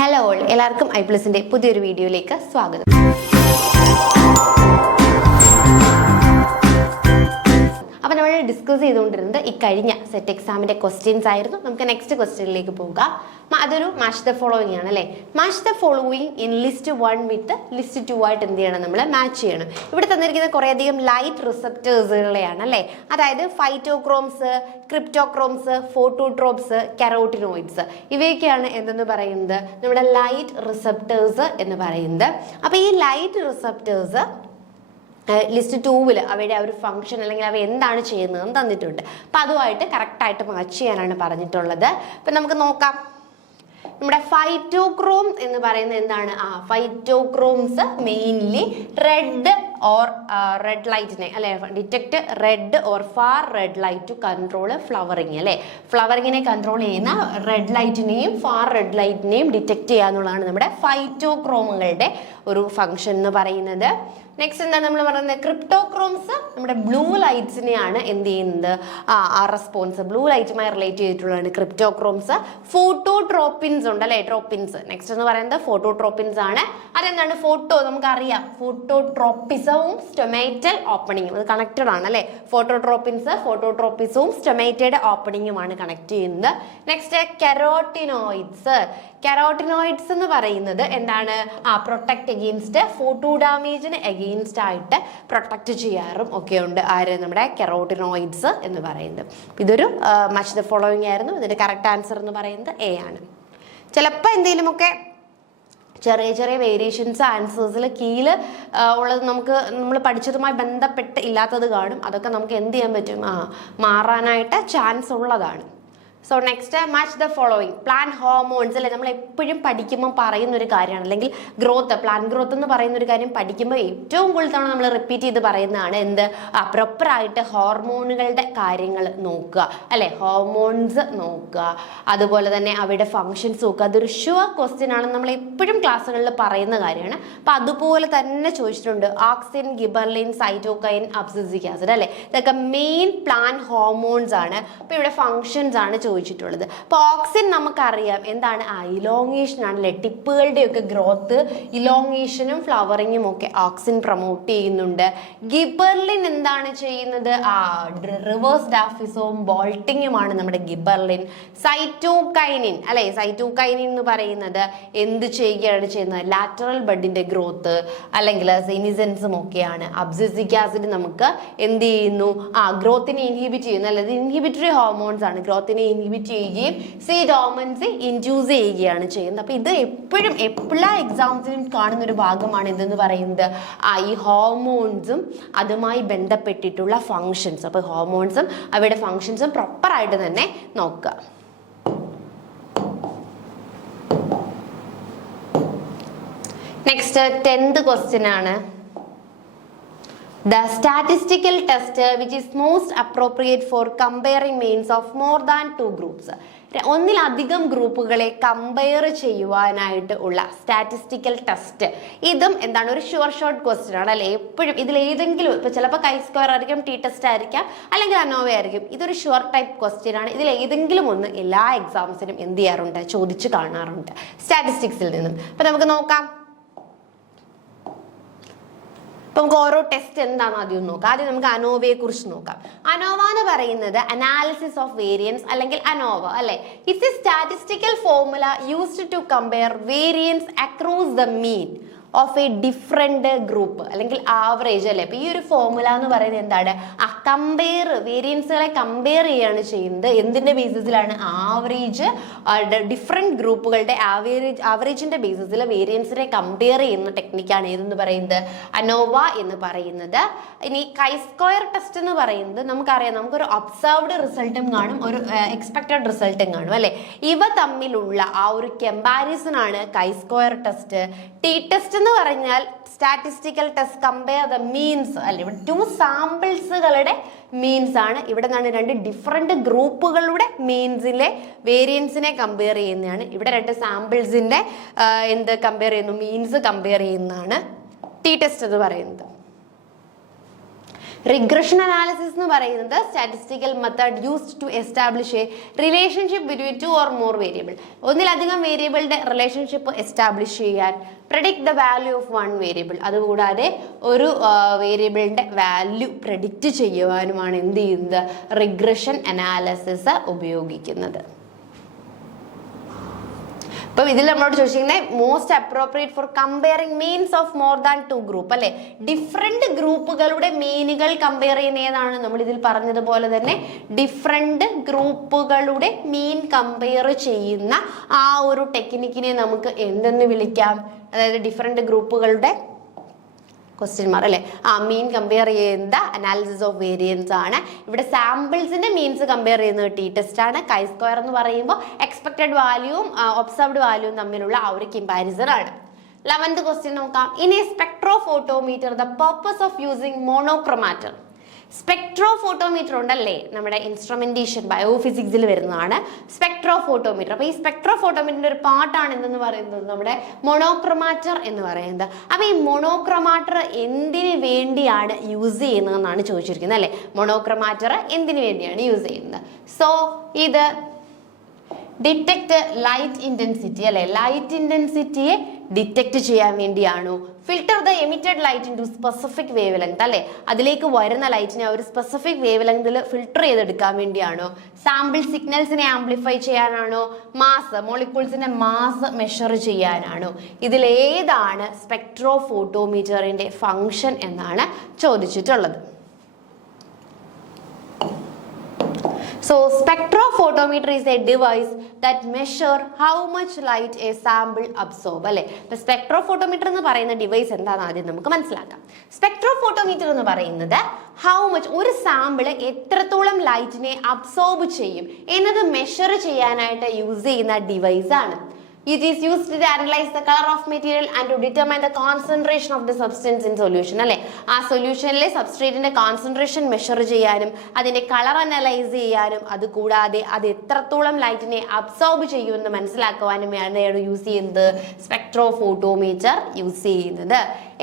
Hello all, എല്ലാവർക്കും ഐപ്ലസിന്റെ പുതിയൊരു വീഡിയോയിലേക്ക് സ്വാഗതം. അപ്പോൾ നമ്മൾ ഡിസ്കസ് ചെയ്തുകൊണ്ടിരുന്നത് ഈ കഴിഞ്ഞ സെറ്റ് എക്സാമിന്റെ ക്വസ്റ്റ്യൻസ് ആയിരുന്നു. നമുക്ക് നെക്സ്റ്റ് ക്വസ്റ്റ്യനിലേക്ക് പോകാം. അതൊരു മാച്ച് ദ ഫോളോയിങ് ആണ് അല്ലേ. Match the following in list 1 with list 2 ആയിട്ട് എന്ത് ചെയ്യണം, നമ്മൾ മാച്ച് ചെയ്യണം. ഇവിടെ തന്നിരിക്കുന്ന കുറേയധികം ലൈറ്റ് റിസപ്റ്റേഴ്സുകളെയാണ് അല്ലേ. അതായത് ഫൈറ്റോക്രോംസ്, ക്രിപ്റ്റോക്രോംസ്, ഫോട്ടോട്രോപ്സ്, കരോട്ടിനോയിഡ്സ്, ഇവയൊക്കെയാണ് എന്തെന്ന് പറയുന്നത്, നമ്മുടെ ലൈറ്റ് റിസപ്റ്റേഴ്സ് എന്ന് പറയുന്നത്. അപ്പോൾ ഈ ലൈറ്റ് റിസപ്റ്റേഴ്സ് ലിസ്റ്റ് 2 അവയുടെ ആ ഒരു ഫംഗ്ഷൻ അല്ലെങ്കിൽ അവ എന്താണ് ചെയ്യുന്നതെന്ന് തന്നിട്ടുണ്ട്. അപ്പം അതുമായിട്ട് കറക്റ്റായിട്ട് മാച്ച് ചെയ്യാനാണ് പറഞ്ഞിട്ടുള്ളത്. അപ്പം നമുക്ക് നോക്കാം. നമ്മുടെ ഫൈറ്റോക്രോം എന്ന് പറയുന്നത് എന്താണ്? Phytochromes mainly red or red ലൈറ്റിനെ അല്ലെ, detect red or far red light to control flowering അല്ലെ. ഫ്ലവറിങ്ങിനെ കൺട്രോൾ ചെയ്യുന്ന റെഡ് ലൈറ്റിനെയും ഫാർ റെഡ് ലൈറ്റിനെയും ഡിറ്റക്ട് ചെയ്യുക എന്നുള്ളതാണ് നമ്മുടെ ഫൈറ്റോക്രോമുകളുടെ ഒരു ഫംഗ്ഷൻ എന്ന് പറയുന്നത്. നെക്സ്റ്റ് എന്താണ് നമ്മൾ പറയുന്നത്? ക്രിപ്റ്റോക്രോംസ് നമ്മുടെ ബ്ലൂ ലൈറ്റ്സിനെയാണ് എന്ത് ചെയ്യുന്നത്, ആ റെസ്പോൺസ് ബ്ലൂ ലൈറ്റുമായി റിലേറ്റ് ചെയ്തിട്ടുള്ളതാണ് ക്രിപ്റ്റോക്രോംസ്. ഫോട്ടോട്രോപ്പിൻസ് ഉണ്ട് അല്ലെ, ട്രോപ്പിൻസ്. നെക്സ്റ്റ് എന്ന് പറയുന്നത് ഫോട്ടോട്രോപ്പിൻസ് ആണ്. അതെന്താണ്? ഫോട്ടോ നമുക്കറിയാം, ഫോട്ടോട്രോപ്പിസവും സ്റ്റൊമാറ്റൽ ഓപ്പണിങ്ങും അത് കണക്റ്റഡ് ആണ് അല്ലെ. ഫോട്ടോട്രോപ്പിസവും സ്റ്റൊമാറ്റയുടെ ഓപ്പണിങ്ങുമാണ് കണക്ട് ചെയ്യുന്നത്. നെക്സ്റ്റ് കെരോട്ടിനോയിഡ്സ്. കെരോട്ടിനോയിഡ്സ് എന്ന് പറയുന്നത് എന്താണ്? പ്രൊട്ടക്ട് അഗെയിൻസ്റ്റ് ഫോട്ടോ ഡാമേജിന് അഗെയിൻസ്റ്റ് ആയിട്ട് പ്രൊട്ടക്ട് ചെയ്യാറും ഒക്കെ ഉണ്ട് ആര്, നമ്മുടെ കെരോട്ടിനോയിഡ്സ് എന്ന് പറയുന്നത്. ഇതൊരു മച്ച് ദ ഫോളോയിങ് ആയിരുന്നു. ഇതിന്റെ കറക്റ്റ് ആൻസർ എന്ന് പറയുന്നത് എ ആണ്. ചിലപ്പോൾ എന്തെങ്കിലുമൊക്കെ ചെറിയ ചെറിയ വേരിയേഷൻസ് ആൻസേഴ്സിൽ കീഴിൽ ഉള്ളത് നമ്മൾ പഠിച്ചതുമായി ബന്ധപ്പെട്ട് ഇല്ലാത്തത് കാണും. അതൊക്കെ നമുക്ക് എന്ത് ചെയ്യാൻ പറ്റും, മാറാനായിട്ട് ചാൻസ് ഉള്ളതാണ്. So next match the following. Plant hormones അല്ലെ, നമ്മൾ എപ്പോഴും പഠിക്കുമ്പോൾ പറയുന്ന ഒരു കാര്യമാണ്, അല്ലെങ്കിൽ പ്ലാന്റ് ഗ്രോത്ത് എന്ന് പറയുന്ന ഒരു കാര്യം പഠിക്കുമ്പോൾ ഏറ്റവും കൂടുതൽ തവണ നമ്മൾ റിപ്പീറ്റ് ചെയ്ത് പറയുന്നതാണ് എന്ത്, പ്രോപ്പറായിട്ട് ഹോർമോണുകളുടെ കാര്യങ്ങൾ നോക്കുക അല്ലെ, ഹോർമോൺസ് നോക്കുക, അതുപോലെ തന്നെ അവയുടെ ഫങ്ഷൻസ് നോക്കുക. അതൊരു ഷുവർ ക്വസ്റ്റ്യൻ ആണ്, നമ്മൾ എപ്പോഴും ക്ലാസ്സുകളിൽ പറയുന്ന കാര്യമാണ്. അപ്പം അതുപോലെ തന്നെ ചോദിച്ചിട്ടുണ്ട് auxin, gibberellin, cytokine, abscisic acid അല്ലെ. ഇതൊക്കെ മെയിൻ പ്ലാന്റ് ഹോർമോൺസ് ആണ്. അപ്പം ഇവിടെ ഫങ്ഷൻസ് ആണ് ചോദിച്ചിട്ടുള്ളത്. അപ്പോൾ ഓക്സിൻ നമുക്കറിയാം എന്താണ്, ഇലോങ്ങേഷൻ ആണല്ലേ. ടിപ്പുകളുടെയൊക്കെ ഗ്രോത്ത്, ഇലോങ്ങേഷനും ഫ്ലവറിങ്ങും ഒക്കെ ഓക്സിൻ പ്രൊമോട്ട് ചെയ്യുന്നുണ്ട്. ഗിബർലിൻ എന്താണ് ചെയ്യുന്നത്? റിവേഴ്സ് ഡാഫിസവും ബോൾട്ടിങ്ങുമാണ് നമ്മുടെ ഗിബർലിൻ. സൈറ്റോകൈനിൻ അല്ലെ, സൈറ്റോകൈനിൻ എന്ന് പറയുന്നത് എന്ത് ചെയ്യുകയാണ് ചെയ്യുന്നത്, ലാറ്ററൽ ബഡിന്റെ ഗ്രോത്ത് അല്ലെങ്കിൽ സെനിസൻസും ഒക്കെയാണ്. അബ്സിസിക് ആസിഡ് നമുക്ക് എന്ത് ചെയ്യുന്നു, ഗ്രോത്തിനെ ഇൻഹിബിറ്റ് ചെയ്യുന്നു അല്ലെ, ഇൻഹിബിറ്ററി ഹോർമോൺസ് ആണ്, ഗ്രോത്തിനെ ഇൻഹിബിറ്റ് ചെയ്യുകയും സി ഡോമൻസി ഇൻഡ്യൂസ് ചെയ്യുകയാണ് ചെയ്യുന്നത്. അപ്പൊ ഇത് എപ്പോഴും എല്ലാ എക്സാംസിലും കാണുന്ന ഒരു ഭാഗമാണ് ഇതെന്ന് പറയുന്നത്, ഈ ഹോർമോൺസും അതുമായി ബന്ധപ്പെട്ടിട്ടുള്ള ഫങ്ഷൻസ്. അപ്പൊ ഹോർമോൺസും അവയുടെ ഫങ്ഷൻസും പ്രോപ്പറായിട്ട് തന്നെ നോക്കുക. നെക്സ്റ്റ് 10th ക്വസ്റ്റ്യൻ ആണ്. The statistical test which is most appropriate for comparing means of more than 2 groups. ഒന്നിലധികം ഗ്രൂപ്പുകളെ കമ്പയർ ചെയ്യുവാനായിട്ട് ഉള്ള സ്റ്റാറ്റിസ്റ്റിക്കൽ ടെസ്റ്റ്. ഇതും എന്താണ്, ഒരു ഷുവർ ഷോർട്ട് ക്വസ്റ്റ്യൻ ആണ് അല്ലെ. എപ്പോഴും ഇതിൽ ഏതെങ്കിലും, ഇപ്പൊ ചിലപ്പോൾ കൈ സ്ക്വയർ ആയിരിക്കും, ടി ടെസ്റ്റ് ആയിരിക്കാം, അല്ലെങ്കിൽ അനോവ ആയിരിക്കും. ഇതൊരു ഷുവർ ടൈപ്പ് ക്വസ്റ്റ്യൻ ആണ്. ഇതിൽ ഏതെങ്കിലും ഒന്ന് എല്ലാ എക്സാംസിനും എന്ത് ചെയ്യാറുണ്ട്, ചോദിച്ചു കാണാറുണ്ട് സ്റ്റാറ്റിസ്റ്റിക്സിൽ നിന്നും. അപ്പൊ നമുക്ക് നോക്കാം. അപ്പൊ നമുക്ക് ഓരോ ടെസ്റ്റ് എന്താണെന്ന് ആദ്യം നോക്കാം. ആദ്യം നമുക്ക് അനോവയെ കുറിച്ച് നോക്കാം. അനോവ എന്ന് പറയുന്നത് അനാലിസിസ് ഓഫ് വേരിയൻസ് അല്ലെങ്കിൽ അനോവ അല്ലെ. It's a statistical formula used to compare variance across the mean of a different group അല്ലെങ്കിൽ ആവറേജ് അല്ലെ. അപ്പൊ ഈ ഒരു ഫോർമുല എന്ന് പറയുന്നത് എന്താണ്, വേരിയൻസുകളെ കമ്പയർ ചെയ്യാണ് ചെയ്യുന്നത്. എന്തിന്റെ ബേസിസിലാണ്? ആവറേജ്, ഡിഫറെന്റ് ഗ്രൂപ്പുകളുടെ ആവറേജിന്റെ ബേസിസിൽ വേരിയൻസിനെ കമ്പയർ ചെയ്യുന്ന ടെക്നിക്കാണ് ഏതെന്ന് പറയുന്നത്, അനോവ എന്ന് പറയുന്നത്. ഇനി കൈ സ്ക്വയർ ടെസ്റ്റ് എന്ന് പറയുന്നത് നമുക്കറിയാം, നമുക്കൊരു ഒബ്സർവ്ഡ് റിസൾട്ടും കാണും, ഒരു എക്സ്പെക്റ്റഡ് റിസൾട്ടും കാണും അല്ലെ. ഇവ തമ്മിലുള്ള ആ ഒരു കമ്പാരിസൺ ആണ് chi square test. T test എന്ന് പറഞ്ഞാൽ statistical test compare the means അല്ലെ. ഇവിടെ 2 സാമ്പിൾസുകളുടെ മീൻസ് ആണ്. ഇവിടെ നിന്നാണ് 2 ഡിഫറെന്റ് ഗ്രൂപ്പുകളുടെ മീൻസിലെ വേരിയൻസിനെ കമ്പയർ ചെയ്യുന്നതാണ്. ഇവിടെ 2 സാമ്പിൾസിന്റെ എന്ത് കമ്പയർ ചെയ്യുന്നു, മീൻസ് കമ്പയർ ചെയ്യുന്നതാണ് ടി ടെസ്റ്റ് എന്ന് പറയുന്നത്. റിഗ്രഷൻ അനാലിസിസ് എന്ന് പറയുന്നത് statistical method used to establish a relationship between 2 or more variable. ഒന്നിലധികം വേരിയബിളിന്റെ റിലേഷൻഷിപ്പ് എസ്റ്റാബ്ലിഷ് ചെയ്യാൻ, predict the value of one variable, അതുകൂടാതെ ഒരു വേരിയബിളിന്റെ വാല്യൂ പ്രഡിക്റ്റ് ചെയ്യുവാനുമാണ് എന്ത് ചെയ്യുന്നത്, റിഗ്രഷൻ അനാലിസിസ് ഉപയോഗിക്കുന്നത്. അപ്പം ഇതിൽ നമ്മളോട് ചോദിച്ചിരിക്കുന്നത് most appropriate for comparing means of more than 2 group അല്ലെ. ഡിഫറെന്റ് ഗ്രൂപ്പുകളുടെ മീനുകൾ കമ്പയർ ചെയ്യുന്ന ഏതാണ്, നമ്മൾ ഇതിൽ പറഞ്ഞതുപോലെ തന്നെ ഡിഫറെന്റ് ഗ്രൂപ്പുകളുടെ മീൻ കമ്പയർ ചെയ്യുന്ന ആ ഒരു ടെക്നിക്കിനെ നമുക്ക് എന്തെന്ന് വിളിക്കാം, അതായത് ഡിഫറെന്റ് ഗ്രൂപ്പുകളുടെ ക്വസ്റ്റ്യൻ മാർക്ക് അല്ലെ, മീൻ കമ്പയർ ചെയ്യുന്ന അനാലിസിസ് ഓഫ് വേരിയൻസ് ആണ്. ഇവിടെ സാമ്പിൾസിന്റെ മീൻസ് കമ്പയർ ചെയ്യുന്നത് ടി ടെസ്റ്റ് ആണ്. കൈ സ്ക്വയർ എന്ന് പറയുമ്പോൾ എക്സ്പെക്ടഡ് വാല്യൂവും ഒബ്സർവ്ഡ് വാല്യൂവും തമ്മിലുള്ള ആ ഒരു കമ്പാരിസൺ ആണ്. 11th ക്വസ്റ്റ്യൻ നോക്കാം. In A spectrophotometer the purpose of using മോണോക്രോമാറ്റർ. Spectrophotometer ഉണ്ടല്ലേ, നമ്മുടെ ഇൻസ്ട്രുമെന്റേഷൻ ബയോഫിസിക്സിൽ വരുന്നതാണ് സ്പെക്ട്രോഫോട്ടോമീറ്റർ. അപ്പൊ ഈ സ്പെക്ട്രോഫോട്ടോമീറ്ററിന്റെ ഒരു പാർട്ടാണ് എന്തെന്ന് പറയുന്നത് നമ്മുടെ മോണോക്രോമാറ്റർ എന്ന് പറയുന്നത്. അപ്പൊ ഈ മോണോക്രോമാറ്റർ എന്തിനു വേണ്ടിയാണ് യൂസ് ചെയ്യുന്നതെന്നാണ് ചോദിച്ചിരിക്കുന്നത് അല്ലെ. മോണോക്രോമാറ്റർ എന്തിനു വേണ്ടിയാണ് യൂസ് ചെയ്യുന്നത്? സോ ഇത് ഡിറ്റക്ട് ലൈറ്റ് ഇന്റൻസിറ്റി അല്ലെ, ലൈറ്റ് ഇന്റൻസിറ്റിയെ ഡിറ്റക്ട് ചെയ്യാൻ വേണ്ടിയാണോ? Filter the emitted light into specific wavelength അല്ലെ, അതിലേക്ക് വരുന്ന ലൈറ്റിനെ ഒരു സ്പെസിഫിക് വേവ് ലെങ്തിൽ ഫിൽട്ടർ ചെയ്തെടുക്കാൻ വേണ്ടിയാണോ? സാമ്പിൾ സിഗ്നൽസിനെ ആംപ്ലിഫൈ ചെയ്യാനാണോ? മാസ്, മോളിക്യൂൾസിന്റെ മാസ് മെഷർ ചെയ്യാനാണോ? ഇതിലേതാണ് സ്പെക്ട്രോഫോട്ടോമീറ്ററിന്റെ ഫംഗ്ഷൻ എന്നാണ് ചോദിച്ചിട്ടുള്ളത്. So spectrophotometer is a device that measure how much light a sample absorb അല്ലെ. ഇപ്പൊ സ്പെക്ട്രോഫോട്ടോമീറ്റർ എന്ന് പറയുന്ന ഡിവൈസ് എന്താണെന്ന് ആദ്യം നമുക്ക് മനസ്സിലാക്കാം. സ്പെക്ട്രോഫോട്ടോമീറ്റർ എന്ന് പറയുന്നത് ഹൗ മച്ച്, ഒരു സാമ്പിൾ എത്രത്തോളം ലൈറ്റിനെ അബ്സോർബ് ചെയ്യും എന്നത് മെഷർ ചെയ്യാനായിട്ട് യൂസ് ചെയ്യുന്ന ഡിവൈസ് ആണ്. It is used to analyze the color of material and to determine the concentration of the substance in solution അല്ലെ. ആ സൊല്യൂഷനിലെ സബ്സ്ട്രേറ്റിന്റെ കോൺസെൻട്രേഷൻ മെഷർ ചെയ്യാനും അതിന്റെ കളർ അനലൈസ് ചെയ്യാനും അതുകൂടാതെ അത് എത്രത്തോളം ലൈറ്റിനെ അബ്സോർബ് ചെയ്യുമെന്ന് മനസ്സിലാക്കുവാനുമാണ് യൂസ് ചെയ്യുന്നത് സ്പെക്ട്രോഫോട്ടോമീറ്റർ യൂസ് ചെയ്യുന്നത്.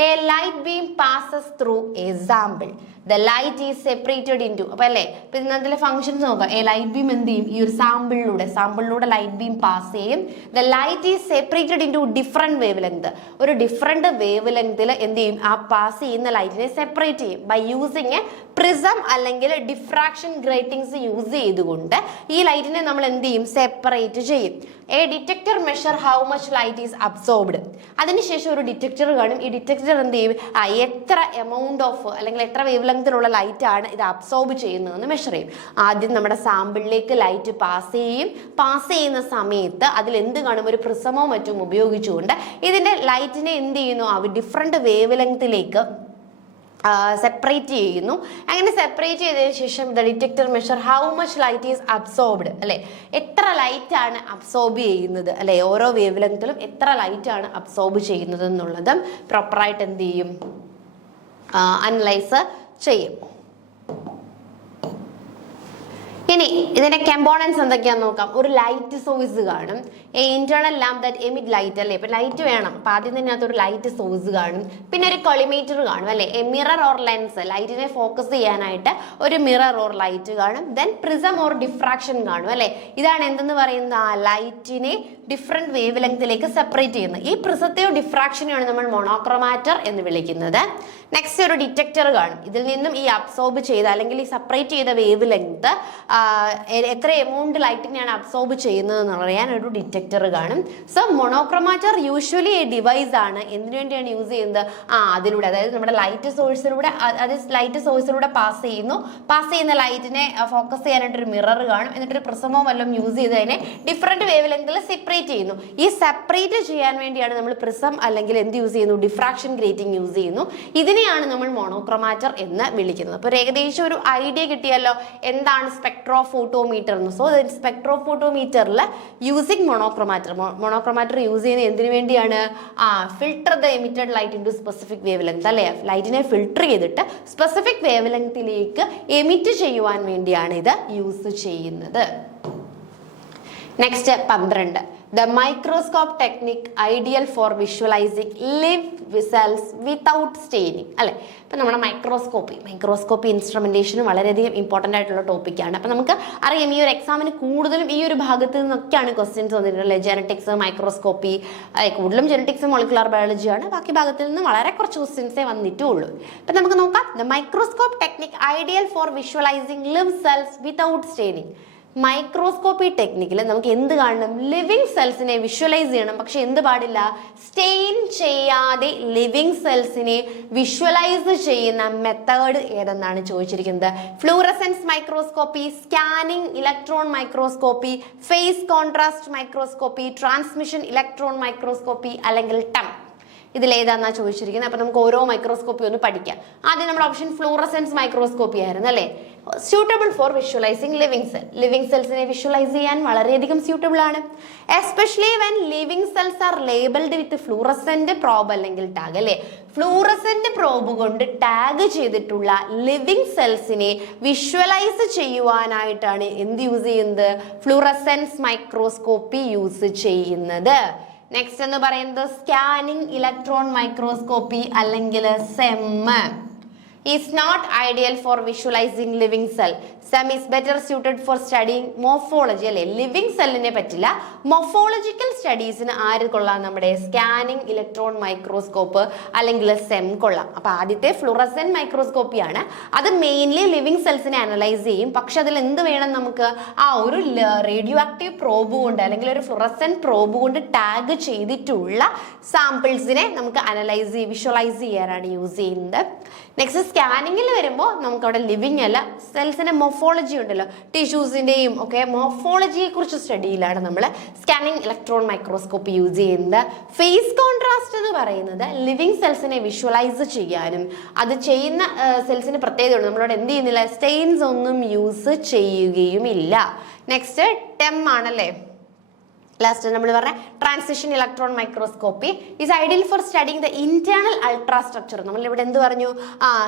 A light beam passes through a sample. The light is separated into, അപ്പൊ അല്ലേ ഇപ്പൊ ഇതിനകത്തിലെ ഫംഗ്ഷൻസ് നോക്കാം. എ ലൈറ്റ് ബീം എന്ത് ചെയ്യും, ഈ ഒരു സാമ്പിളിലൂടെ ലൈറ്റ് ബീം പാസ് ചെയ്യും. The light is separated into different wave length. ഒരു ഡിഫറെന്റ് വേവ് ലെങ്തിൽ എന്ത് ചെയ്യും, ആ പാസ് ചെയ്യുന്ന ലൈറ്റിനെ സെപ്പറേറ്റ് ചെയ്യും ബൈ യൂസിങ് എ പ്രിസം അല്ലെങ്കിൽ ഡിഫ്രാക്ഷൻ ഗ്രേറ്റിംഗ്സ് യൂസ് ചെയ്തുകൊണ്ട് ഈ ലൈറ്റിനെ നമ്മൾ എന്ത് ചെയ്യും, സെപ്പറേറ്റ് ചെയ്യും. A detector measure how much light is absorbed. അതിനുശേഷം ഒരു ഡിറ്റക്ടർ കാണും. ഈ ഡിറ്റക്ടർ എന്ത് ചെയ്യും, എത്ര എമൗണ്ട് ഓഫ് അല്ലെങ്കിൽ എത്ര വേവ് ലെങ്തിലുള്ള ലൈറ്റ് ആണ് ഇത് അബ്സോർബ് ചെയ്യുന്നതെന്ന് മെഷർ ചെയ്യും. ആദ്യം നമ്മുടെ സാമ്പിളിലേക്ക് ലൈറ്റ് പാസ് ചെയ്യും. പാസ് ചെയ്യുന്ന സമയത്ത് അതിൽ എന്ത് കാണും, ഒരു പ്രിസമോ മറ്റും ഉപയോഗിച്ചുകൊണ്ട് ഇതിന്റെ ലൈറ്റിനെ എന്ത് ചെയ്യുന്നു, ഡിഫറെന്റ് വേവ് ലെങ്തിലേക്ക് സെപ്പറേറ്റ് ചെയ്യുന്നു. അങ്ങനെ സെപ്പറേറ്റ് ചെയ്തതിനു ശേഷം the detector measure how much light is absorbed അല്ലെ, എത്ര ലൈറ്റ് ആണ് അബ്സോർബ് ചെയ്യുന്നത് അല്ലെ, ഓരോ വേവ് ലെങ്തിലും എത്ര ലൈറ്റ് ആണ് അബ്സോർബ് ചെയ്യുന്നത് എന്നുള്ളതും പ്രോപ്പറായിട്ട് എന്ത് ചെയ്യും, അനലൈസ് ചെയ്യും. ഇനി ഇതിന്റെ കമ്പോണൻസ് എന്തൊക്കെയാന്ന് നോക്കാം. ഒരു ലൈറ്റ് സോഴ്സ് കാണും, internal lamp that emit light അല്ലേ. ഇപ്പൊ ലൈറ്റ് വേണം, അപ്പൊ ആദ്യം തന്നെ അതൊരു ലൈറ്റ് സോഴ്സ് കാണും. പിന്നെ ഒരു കൊളിമേറ്റർ കാണും അല്ലെ, മിറർ ഓർ ലെൻസ്, ലൈറ്റിനെ ഫോക്കസ് ചെയ്യാനായിട്ട് ഒരു മിറർ ഓർ ലൈറ്റ് കാണും. ദെൻ പ്രിസം ഓർ ഡിഫ്രാക്ഷൻ കാണും അല്ലെ. ഇതാണ് എന്തെന്ന് പറയുന്നത്, ആ ലൈറ്റിനെ ഡിഫറെന്റ് വേവ് ലെങ്തിലേക്ക് സെപ്പറേറ്റ് ചെയ്യുന്നത്. ഈ പ്രിസത്തെയോ ഡിഫ്രാക്ഷനെയാണ് നമ്മൾ മോണോക്രോമാറ്റർ എന്ന് വിളിക്കുന്നത്. നെക്സ്റ്റ് ഒരു ഡിറ്റക്ടർ കാണും. ഇതിൽ നിന്നും ഈ അബ്സോർബ് ചെയ്ത അല്ലെങ്കിൽ ഈ സെപ്പറേറ്റ് ചെയ്ത വേവ് ലെങ്ത് എത്ര എമൗണ്ട് ലൈറ്റിനെയാണ് അബ്സോർബ് ചെയ്യുന്നത് എന്ന് പറയാൻ ഒരു ഡിറ്റക്ടർ കാണും. സോ മോണോക്രോമാറ്റർ യൂഷ്വലി എ ഡിവൈസ് ആണ്. എന്തിനു വേണ്ടിയാണ് യൂസ് ചെയ്യുന്നത്, അതിലൂടെ, അതായത് നമ്മുടെ ലൈറ്റ് സോഴ്സിലൂടെ പാസ് ചെയ്യുന്ന ലൈറ്റിനെ ഫോക്കസ് ചെയ്യാനായിട്ട് ഒരു മിറർ കാണും. എന്നിട്ടൊരു പ്രിസമോ വല്ലതും യൂസ് ചെയ്ത് അതിനെ ഡിഫറെന്റ് വേവ് ലെങ്തിൽ സെപ്പറേറ്റ് ചെയ്യുന്നു. ഈ സെപ്പറേറ്റ് ചെയ്യാൻ വേണ്ടിയാണ് നമ്മൾ പ്രിസം അല്ലെങ്കിൽ എന്ത് യൂസ് ചെയ്യുന്നു, ഡിഫ്രാക്ഷൻ ഗ്രേറ്റിംഗ് യൂസ് ചെയ്യുന്നു. ഇതിനെയാണ് നമ്മൾ മോണോക്രോമാറ്റർ എന്ന് വിളിക്കുന്നത്. അപ്പോൾ ഏകദേശം ഒരു ഐഡിയ കിട്ടിയല്ലോ എന്താണ് സ്പെക്ട്രോഫോട്ടോമീറ്റർ എന്ന്. സോ സ്പെക്ട്രോഫോട്ടോമീറ്ററിൽ യൂസിങ് മോണോക്രോമാറ്റർ യൂസ് ചെയ്യുന്നത് എന്തിനു വേണ്ടിയാണ്, filter the emitted light into specific wavelength അല്ലെ. ലൈറ്റിനെ ഫിൽട്ടർ ചെയ്തിട്ട് സ്പെസിഫിക് വേവ് ലെങ്തിലേക്ക് എമിറ്റ് ചെയ്യുവാൻ വേണ്ടിയാണ് ഇത് യൂസ് ചെയ്യുന്നത്. Next 12. The microscope technique ideal for visualising live cells without staining അല്ലെ. ഇപ്പം നമ്മുടെ മൈക്രോസ്കോപ്പി ഇൻസ്ട്രുമെന്റേഷന് വളരെയധികം ഇമ്പോർട്ടൻ്റ് ആയിട്ടുള്ള ടോപ്പിക്കാണ്. അപ്പം നമുക്ക് അറിയാം ഈ ഒരു എക്സാമിന് കൂടുതലും ഈ ഒരു ഭാഗത്ത് നിന്നൊക്കെയാണ് ക്വസ്റ്റ്യൻസ് വന്നിട്ടുള്ളത്. ജെനറ്റിക്സ്, മൈക്രോസ്കോപ്പി, കൂടുതലും ജെനറ്റിക്സ് മോളിക്കുലർ ബയോളജിയാണ്. ബാക്കി ഭാഗത്തിൽ നിന്ന് വളരെ കുറച്ച് ക്വസ്റ്റ്യൻസേ വന്നിട്ടുള്ളൂ. അപ്പം നമുക്ക് നോക്കാം. The microscope technique ideal for visualising live cells without staining. Microscopy ടെക്നിക്കിൽ നമുക്ക് എന്ത് കാണണം? ലിവിങ് സെൽസിനെ വിഷ്വലൈസ് ചെയ്യണം. പക്ഷെ എന്ത് പാടില്ല? സ്റ്റെയിൻ ചെയ്യാതെ ലിവിങ് സെൽസിനെ വിഷ്വലൈസ് ചെയ്യുന്ന മെത്തേഡ് ഏതെന്നാണ് ചോദിച്ചിരിക്കുന്നത്. Fluorescence microscopy, scanning electron microscopy, face contrast microscopy, transmission electron microscopy, അല്ലെങ്കിൽ ടം. ഇതിലേതാന്നാ ചോദിച്ചിരിക്കുന്നത്. അപ്പൊ നമുക്ക് ഓരോ മൈക്രോസ്കോപ്പി ഒന്ന് പഠിക്കാം. ആദ്യം നമ്മുടെ ഓപ്ഷൻ ഫ്ലൂറസെൻസ് മൈക്രോസ്കോപ്പി ആയിരുന്നു അല്ലേ. Suitable for visualising living cell. Living സെൽസിനെ വിഷ്വലൈസ് ചെയ്യാൻ വളരെയധികം സ്യൂട്ടബിൾ ആണ്. Especially when living cells are labelled with fluorescent probe അല്ലെങ്കിൽ ടാഗ് അല്ലേ. ഫ്ലൂറസെന്റ് പ്രോബ് കൊണ്ട് ടാഗ് ചെയ്തിട്ടുള്ള ലിവിങ് സെൽസിനെ വിഷ്വലൈസ് ചെയ്യുവാനായിട്ടാണ് എന്ത് യൂസ് ചെയ്യുന്നത്? ഫ്ലൂറസെൻസ് മൈക്രോസ്കോപ്പി യൂസ് ചെയ്യുന്നത്. നെക്സ്റ്റ് എന്ന് പറയുന്നത് സ്കാനിങ് ഇലക്ട്രോൺ മൈക്രോസ്കോപ്പി അല്ലെങ്കിൽ SEM. is not ideal for visualizing living cell. SEM is better suited for studying morphology അല്ലേ. ലിവിങ് സെല്ലിനെ പറ്റില്ല, മൊഫോളജിക്കൽ സ്റ്റഡീസിന് ആര് കൊള്ളാം? നമ്മുടെ സ്കാനിങ് ഇലക്ട്രോൺ മൈക്രോസ്കോപ്പ് അല്ലെങ്കിൽ സെം കൊള്ളാം. അപ്പൊ ആദ്യത്തെ ഫ്ലൂറസെന്റ് മൈക്രോസ്കോപ്പി ആണ്. അത് മെയിൻലി ലിവിങ് സെൽസിനെ അനലൈസ് ചെയ്യും. പക്ഷെ അതിൽ എന്ത് വേണം നമുക്ക്? ആ ഒരു റേഡിയോ ആക്റ്റീവ് പ്രോബ് കൊണ്ട് അല്ലെങ്കിൽ ഒരു ഫ്ലൂറസെന്റ് പ്രോബ് കൊണ്ട് ടാഗ് ചെയ്തിട്ടുള്ള സാമ്പിൾസിനെ നമുക്ക് വിഷ്വലൈസ് ചെയ്യാനാണ് യൂസ് ചെയ്യുന്നത്. നെക്സ്റ്റ് സ്കാനിങ്ങിൽ വരുമ്പോൾ നമുക്ക് അവിടെ ലിവിങ് അല്ല, സെൽസിന്റെ മോഫോളജി ഉണ്ടല്ലോ, ടിഷ്യൂസിന്റെയും ഒക്കെ മോഫോളജിയെ കുറിച്ച് സ്റ്റഡിയിലാണ് നമ്മൾ സ്കാനിങ് ഇലക്ട്രോൺ മൈക്രോസ്കോപ്പി യൂസ് ചെയ്യുന്നത്. ഫേസ് കോൺട്രാസ്റ്റ് എന്ന് പറയുന്നത് ലിവിങ് സെൽസിനെ വിഷ്വലൈസ് ചെയ്യാനും അത് ചെയ്യുന്ന സെൽസിന് പ്രത്യേകതയുണ്ട്. നമ്മളോട് എന്ത് ചെയ്യുന്നില്ല? സ്റ്റെയിൻസ് ഒന്നും യൂസ് ചെയ്യുകയും ഇല്ല. നെക്സ്റ്റ് ടെം ആണല്ലേ. ലാസ്റ്റ് നമ്മൾ പറഞ്ഞ transition electron microscopy is ideal four studying the internal ultra structure. നമ്മൾ ഇവിടെ എന്ത് പറഞ്ഞു?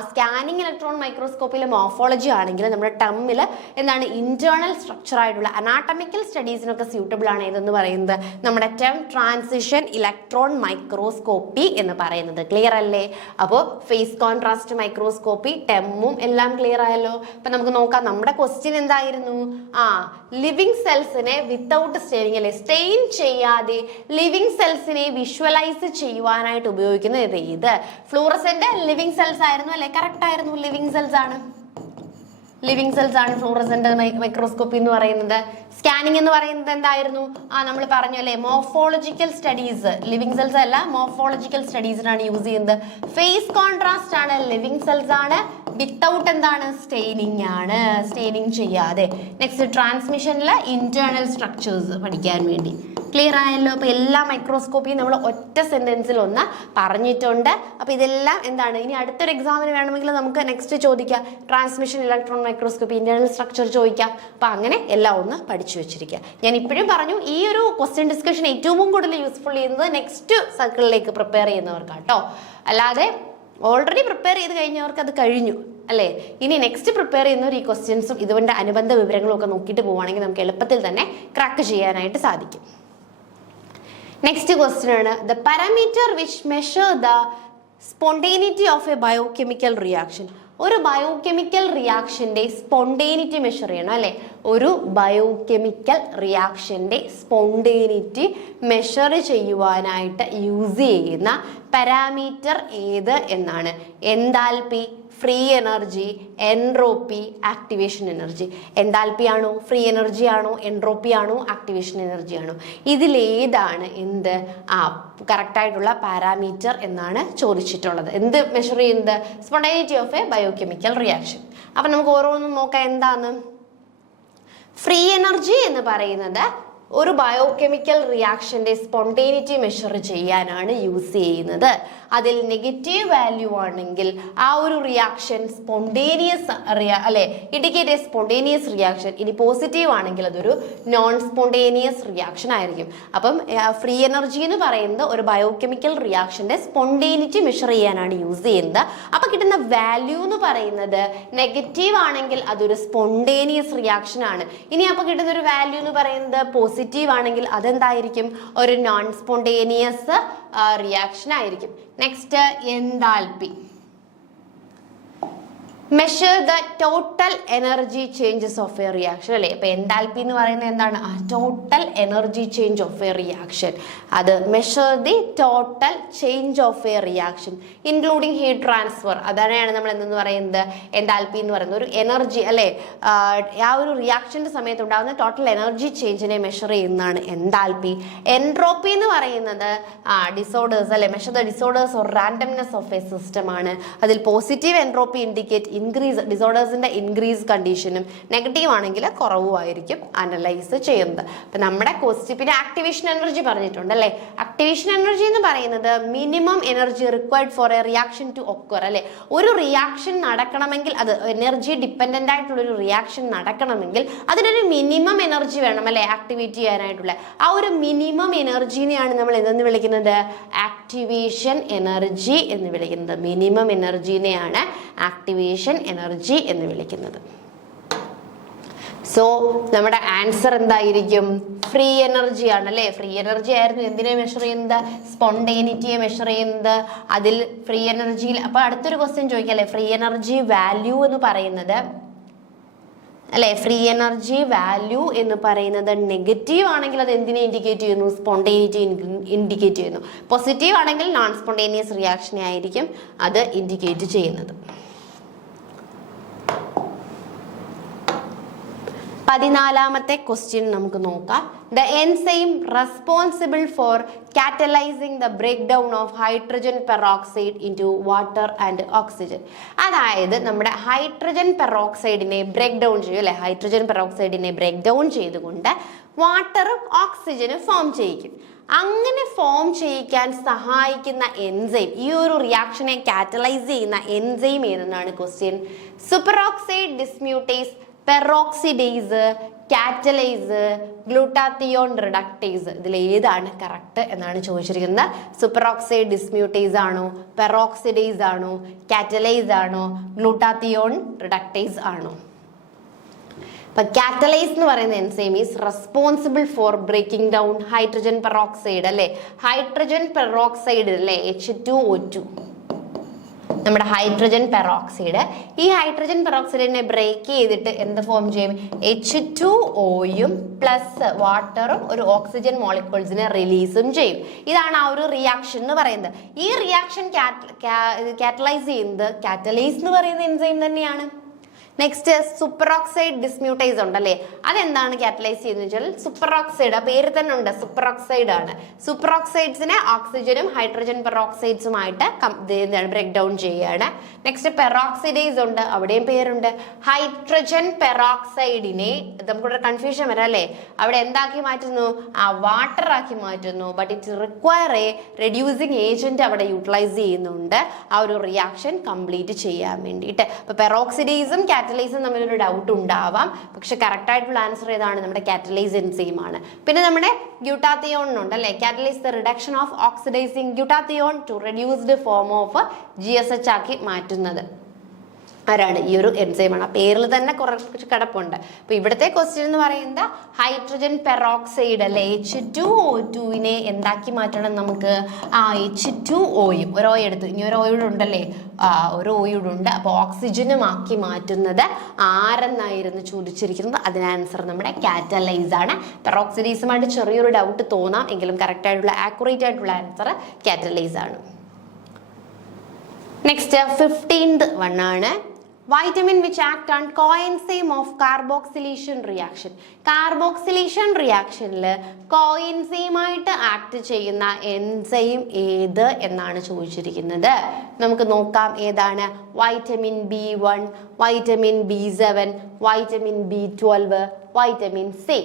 സ്കാനിങ് ഇലക്ട്രോൺ മൈക്രോസ്കോപ്പിയിലെ മോഫോളജി ആണെങ്കിൽ നമ്മുടെ ടമ്മിൽ എന്താണ് ഇന്റേണൽ സ്ട്രക്ചർ ആയിട്ടുള്ള അനാട്ടമിക്കൽ സ്റ്റഡീസിനൊക്കെ സ്യൂട്ടബിൾ ആണ് ഇതെന്ന് പറയുന്നത് നമ്മുടെ ടെം ട്രാൻസിഷൻ ഇലക്ട്രോൺ മൈക്രോസ്കോപ്പി എന്ന് പറയുന്നത്. ക്ലിയർ അല്ലേ? അപ്പോൾ ഫേസ് കോൺട്രാസ്റ്റ് മൈക്രോസ്കോപ്പി, ടെമ്മും എല്ലാം ക്ലിയർ ആയല്ലോ. അപ്പൊ നമുക്ക് നോക്കാം നമ്മുടെ ക്വസ്റ്റ്യൻ എന്തായിരുന്നു? ലിവിങ് സെൽസിനെ വിത്തൗട്ട് സ്റ്റെയിനിങ് അല്ലെ, സ്റ്റെയിൻ ചെയ്യാതെ ലിവിങ് സെൽസിനെ വിഷ്വലൈസ് ചെയ്യുവാനായിട്ട് ഉപയോഗിക്കുന്നത് ഇത് ഫ്ലൂറസെന്റ് ലിവിങ് സെൽസ് ആയിരുന്നു അല്ലെ. കറക്റ്റ് ആയിരുന്നു, ലിവിങ് സെൽസ് ആണ്. ഫ്ലൂറസെന്റ് മൈക്രോസ്കോപ്പി എന്ന് പറയുന്നത്. സ്കാനിങ് എന്ന് പറയുന്നത് എന്തായിരുന്നു? നമ്മൾ പറഞ്ഞു അല്ലെ, മോഫോളജിക്കൽ സ്റ്റഡീസ്. ലിവിങ് സെൽസ് അല്ല, മോഫോളജിക്കൽ സ്റ്റഡീസിനാണ് യൂസ് ചെയ്യുന്നത്. ഫേസ് കോൺട്രാസ്റ്റ് ആണ്, ലിവിങ് സെൽസ് ആണ്. വിത്തൗട്ട് എന്താണ്? സ്റ്റെയിനിങ് ആണ്, സ്റ്റെയിനിങ് ചെയ്യാതെ. നെക്സ്റ്റ് ട്രാൻസ്മിഷനിലെ ഇന്റേണൽ സ്ട്രക്ചേഴ്സ് പഠിക്കാൻ വേണ്ടി. ക്ലിയർ ആയല്ലോ? അപ്പൊ എല്ലാ മൈക്രോസ്കോപ്പിയും നമ്മൾ ഒറ്റ സെന്റൻസിൽ ഒന്ന് പറഞ്ഞിട്ടുണ്ട്. അപ്പൊ ഇതെല്ലാം എന്താണ്? ഇനി അടുത്തൊരു എക്സാമിന് വേണമെങ്കിൽ നമുക്ക് നെക്സ്റ്റ് ചോദിക്കാം, transmission electron microscopy, internal structure ചോദിക്കാം. അപ്പൊ അങ്ങനെ എല്ലാം ഒന്ന് പഠിച്ചു വെച്ചിരിക്കുക. ഞാൻ ഇപ്പോഴും പറഞ്ഞു, ഈ ഒരു ക്വസ്റ്റ്യൻ ഡിസ്കഷൻ ഏറ്റവും കൂടുതൽ യൂസ്ഫുൾ ചെയ്യുന്നത് നെക്സ്റ്റ് സർക്കിളിലേക്ക് പ്രിപ്പയർ ചെയ്യുന്നവർക്കാട്ടോ. അല്ലാതെ ഓൾറെഡി പ്രിപ്പയർ ചെയ്ത് കഴിഞ്ഞവർക്ക് അത് കഴിഞ്ഞു അല്ലേ. ഇനി നെക്സ്റ്റ് പ്രിപ്പയർ ചെയ്യുന്നവർ ഈ ക്വസ്റ്റ്യൻസും ഇതുകൊണ്ട് അനുബന്ധ വിവരങ്ങളും ഒക്കെ നോക്കിയിട്ട് പോവുകയാണെങ്കിൽ നമുക്ക് എളുപ്പത്തിൽ തന്നെ ക്രാക്ക് ചെയ്യാനായിട്ട് സാധിക്കും. നെക്സ്റ്റ് ക്വസ്റ്റ്യൻ ആണ്, the parameter which measure the spontaneity of A biochemical reaction. ഒരു ബയോകെമിക്കൽ റിയാക്ഷന്റെ സ്പോണ്ടേനിറ്റി മെഷർ ചെയ്യണം അല്ലെ. ഒരു ബയോകെമിക്കൽ റിയാക്ഷന്റെ സ്പോണ്ടേനിറ്റി മെഷർ ചെയ്യുവാനായിട്ട് യൂസ് ചെയ്യുന്ന പാരാമീറ്റർ ഏത് എന്നാണ്. Enthalpy, free energy, entropy, activation energy. Enthalpy ആണോ, ഫ്രീ എനർജി ആണോ, എൻട്രോപ്പി ആണോ, ആക്ടിവേഷൻ എനർജി ആണോ? ഇതിലേതാണ് എന്ത് കറക്റ്റ് ആയിട്ടുള്ള പാരാമീറ്റർ എന്നാണ് ചോദിച്ചിട്ടുള്ളത്. എന്ത് മെഷർ ചെയ്യുന്നത്? Spontaneity of A biochemical reaction. അപ്പൊ നമുക്ക് ഓരോന്നും നോക്കാം. എന്താണ് ഫ്രീ എനർജി എന്ന് പറയുന്നത്? ഒരു ബയോകെമിക്കൽ റിയാക്ഷന്റെ സ്പോണ്ടേനിറ്റി മെഷർ ചെയ്യാനാണ് യൂസ് ചെയ്യുന്നത്. അതിൽ നെഗറ്റീവ് വാല്യൂ ആണെങ്കിൽ ആ ഒരു റിയാക്ഷൻ സ്പോണ്ടേനിയസ് അല്ലെ, ഇൻഡിക്കേറ്റ് എ സ്പോണ്ടേനിയസ് റിയാക്ഷൻ. ഇനി പോസിറ്റീവ് ആണെങ്കിൽ അതൊരു നോൺ സ്പോണ്ടേനിയസ് റിയാക്ഷൻ ആയിരിക്കും. അപ്പം ഫ്രീ എനർജി എന്ന് പറയുന്നത് ഒരു ബയോകെമിക്കൽ റിയാക്ഷന്റെ സ്പോണ്ടേനിറ്റി മെഷർ ചെയ്യാനാണ് യൂസ് ചെയ്യുന്നത്. അപ്പൊ കിട്ടുന്ന വാല്യൂ എന്ന് പറയുന്നത് നെഗറ്റീവ് ആണെങ്കിൽ അതൊരു സ്പോണ്ടേനിയസ് റിയാക്ഷൻ ആണ്. ഇനി അപ്പൊ കിട്ടുന്ന ഒരു വാല്യൂ എന്ന് പറയുന്നത് പോസിറ്റീവ് ആണെങ്കിൽ അതെന്തായിരിക്കും? ഒരു നോൺ സ്പോണ്ടേനിയസ് റിയാക്ഷൻ ആയിരിക്കും. Next enthalpy. Measure the total energy changes of a reaction അല്ലേ? അപ്പൊ എൻതാൽപ്പി എന്ന് പറയുന്നത് എന്താണ്? Total energy change of a reaction. അത് measure the total change of a reaction including heat transfer. അതാണ് നമ്മൾ എന്തെന്ന് പറയുന്നത്? എൻതാൽപ്പി എന്ന് പറയുന്നത് ഒരു എനർജി അല്ലേ? ആ ഒരു റിയാക്ഷന്റെ സമയത്ത് ഉണ്ടാകുന്ന ടോട്ടൽ എനർജി ചേഞ്ചിനെ മെഷർ ചെയ്യുന്നതാണ് എൻതാൽപ്പി. എൻട്രോപ്പി എന്ന് പറയുന്നത് ഡിസോർഡേഴ്സ് അല്ലെ? Measure the disorders or randomness of a system ആണ്. അതിൽ പോസിറ്റീവ് എൻട്രോപ്പി ഇൻഡിക്കേറ്റ് ഇൻക്രീസ്, ഡിസോർഡേഴ്സിന്റെ ഇൻക്രീസ് കണ്ടീഷനും, നെഗറ്റീവ് ആണെങ്കിൽ കുറവുമായിരിക്കും അനലൈസ് ചെയ്യുന്നത്. അപ്പൊ നമ്മുടെ ക്വസ്റ്റ്യൻ പിന്നെ ആക്ടിവേഷൻ എനർജി പറഞ്ഞിട്ടുണ്ട് അല്ലെ? ആക്ടിവേഷൻ എനർജി എന്ന് പറയുന്നത് minimum energy required for a reaction to occur അല്ലെ? ഒരു റിയാക്ഷൻ നടക്കണമെങ്കിൽ, അത് എനർജി ഡിപ്പെൻഡന്റ് ആയിട്ടുള്ള ഒരു റിയാക്ഷൻ നടക്കണമെങ്കിൽ അതിനൊരു മിനിമം എനർജി വേണം അല്ലെ? ആക്ടിവേറ്റ് ചെയ്യാനായിട്ടുള്ള ആ ഒരു മിനിമം എനർജിനെയാണ് നമ്മൾ എന്തെന്ന് വിളിക്കുന്നത്? ആക്ടിവേഷൻ എനർജി എന്ന് വിളിക്കുന്നത്. മിനിമം എനർജിനെയാണ് ആക്ടിവേഷൻ എനർജി എന്ന് വിളിക്കുന്നത്. സോ നമ്മുടെ ആൻസർ എന്തായിരിക്കും? ഫ്രീ എനർജി ആണ് അല്ലേ? ഫ്രീ എനർജി ആയിരുന്നു എന്തിനെ മെഷർ ചെയ്യുന്നത്? സ്പോണ്ടേനിറ്റിയെ മെഷർ ചെയ്യുന്നത്. അതിൽ ഫ്രീ എനർജിയിൽ അപ്പൊ അടുത്തൊരു ക്വസ്റ്റ്യൻ ചോദിക്കല്ലേ, ഫ്രീ എനർജി വാല്യൂ എന്ന് പറയുന്നത് അല്ലെ? ഫ്രീ എനർജി വാല്യൂ എന്ന് പറയുന്നത് നെഗറ്റീവ് ആണെങ്കിൽ അത് എന്തിനെ ഇൻഡിക്കേറ്റ് ചെയ്യുന്നു? സ്പോണ്ടേനിറ്റി ഇൻഡിക്കേറ്റ് ചെയ്യുന്നു. പോസിറ്റീവ് ആണെങ്കിൽ നോൺ സ്പോണ്ടേനിയസ് റിയാക്ഷനെ ആയിരിക്കും അത് ഇൻഡിക്കേറ്റ് ചെയ്യുന്നത്. 14ാമത്തെ ക്വസ്റ്റ്യൻ നമുക്ക് നോക്കാം. The enzyme responsible for catalysing the break down of hydrogen peroxide into water and oxygen. അതായത് നമ്മുടെ ഹൈഡ്രജൻ പെറോക്സൈഡിനെ ബ്രേക്ക് ഡൗൺ ചെയ്യും അല്ലെ? ഹൈഡ്രജൻ പെറോക്സൈഡിനെ ബ്രേക്ക് ഡൗൺ ചെയ്തുകൊണ്ട് വാട്ടറും ഓക്സിജനും ഫോം ചെയ്യിക്കും. അങ്ങനെ ഫോം ചെയ്യിക്കാൻ സഹായിക്കുന്ന എൻസൈം, ഈ ഒരു റിയാക്ഷനെ കാറ്റലൈസ് ചെയ്യുന്ന എൻസൈം ഏതെന്നാണ് question. Superoxide dismutase, peroxidase, catalase, glutathione reductase. ഇതിൽ ഏതാണ് കറക്റ്റ് എന്നാണ് ചോദിച്ചിരിക്കുന്നത്. സൂപ്പറോക്സൈഡ് ഡിസ്മ്യൂട്ടേസ് ആണോ, പെറോക്സിഡേസ് ആണോ, കാറ്റലൈസ് ആണോ, ഗ്ലൂട്ടാത്തിയോൺ റിഡക്ടേസ് ആണോ? അപ്പൊ കാറ്റലൈസ് എന്ന് പറയുന്ന enzyme is responsible for breaking down hydrogen peroxide അല്ലെ? ഹൈഡ്രജൻ പെറോക്സൈഡ് അല്ലെ? H2O2 നമ്മുടെ ഹൈഡ്രജൻ പെറോക്സൈഡ്. ഈ ഹൈഡ്രജൻ പെറോക്സൈഡിനെ ബ്രേക്ക് ചെയ്തിട്ട് എന്ത് ഫോം ചെയ്യും? H2Oയും പ്ലസ് വാട്ടറും ഒരു ഓക്സിജൻ മോളിക്യൂൾസിനെ റിലീസും ചെയ്യും. ഇതാണ് ആ ഒരു റിയാക്ഷൻ എന്ന് പറയുന്നത്. ഈ റിയാക്ഷൻ കാറ്റലൈസ് ചെയ്യുന്നത് കാറ്റലൈസ് എന്ന് പറയുന്ന എൻസൈം തന്നെയാണ്. നെക്സ്റ്റ് സൂപ്പറോക്സൈഡ് ഡിസ്മ്യൂട്ടേസ് ഉണ്ടല്ലേ? അതെന്താണ് കാറ്റലൈസ് ചെയ്യുന്നത് വെച്ചാൽ സൂപ്പറോക്സൈഡ്, ആ പേര് തന്നെ ഉണ്ട്, സൂപ്പറോക്സൈഡ് ആണ്. സൂപ്പറോക്സൈഡ്സിനെ ഓക്സിജനും ഹൈഡ്രജൻ പെറോക്സൈഡ്സുമായിട്ട് ബ്രേക്ക് ഡൗൺ ചെയ്യുകയാണ്. നെക്സ്റ്റ് പെറോക്സിഡേസ് ഉണ്ട്, അവിടെയും പേരുണ്ട്. ഹൈഡ്രജൻ പെറോക്സൈഡിനെ നമുക്കിവിടെ കൺഫ്യൂഷൻ വരാം അല്ലേ? അവിടെ എന്താക്കി മാറ്റുന്നു? വാട്ടർ ആക്കി മാറ്റുന്നു. But it require A reducing agent അവിടെ യൂട്ടിലൈസ് ചെയ്യുന്നുണ്ട് ആ ഒരു റിയാക്ഷൻ കംപ്ലീറ്റ് ചെയ്യാൻ വേണ്ടിയിട്ട്. അപ്പൊ പെറോക്സിഡേസും കാറ്റലൈസും തമ്മിലൊരു ഡൗട്ട് ഉണ്ടാവാം, പക്ഷെ കറക്റ്റ് ആയിട്ടുള്ള ആൻസർ ഏതാണ്? നമ്മുടെ കാറ്റലൈസ് എൻസൈം ആണ്. പിന്നെ നമ്മുടെ ഗ്യൂട്ടാത്തിയോൺ ഉണ്ട് അല്ലെ? Catalyse the reduction of oxidising glutathione to reduced form of GSH ആക്കി മാറ്റുന്നത് ആരാണ്? ഈ ഒരു എൻസൈമാണ്. ആ പേരിൽ തന്നെ കുറച്ച് കിടപ്പുണ്ട്. അപ്പൊ ഇവിടുത്തെ ക്വസ്റ്റ്യൻ എന്ന് പറയുന്നത് ഹൈഡ്രജൻ പെറോക്സൈഡ് അല്ലെ? H2O2നെ എന്താക്കി മാറ്റണം നമുക്ക്? H2Oയും ഒരു O എടുത്തു, ഇനി ഒരു O ഉണ്ടല്ലേ? ഒരു O ഉണ്ട്. അപ്പൊ ഓക്സിജനും ആക്കി മാറ്റുന്നത് ആരെന്നായിരുന്നു ചോദിച്ചിരിക്കുന്നത്? അതിന് ആൻസർ നമ്മുടെ കാറ്റലൈസ് ആണ്. പെറോക്സിഡേസുമായിട്ട് ചെറിയൊരു ഡൗട്ട് തോന്നാം, എങ്കിലും കറക്റ്റ് ആയിട്ടുള്ള ആക്യുറേറ്റ് ആയിട്ടുള്ള ആൻസർ കാറ്റലൈസ് ആണ്. നെക്സ്റ്റ് 15th one ആണ്. Vitamin which act on coenzyme of carboxylation reaction. Carboxylation റിയാക്ഷനിൽ കോഎൻസൈം ആയിട്ട് ആക്ട് ചെയ്യുന്ന എൻസൈം ഏത് എന്നാണ് ചോദിച്ചിരിക്കുന്നത്. നമുക്ക് നോക്കാം ഏതാണ്. Vitamin B1, vitamin B7, vitamin B12, vitamin C.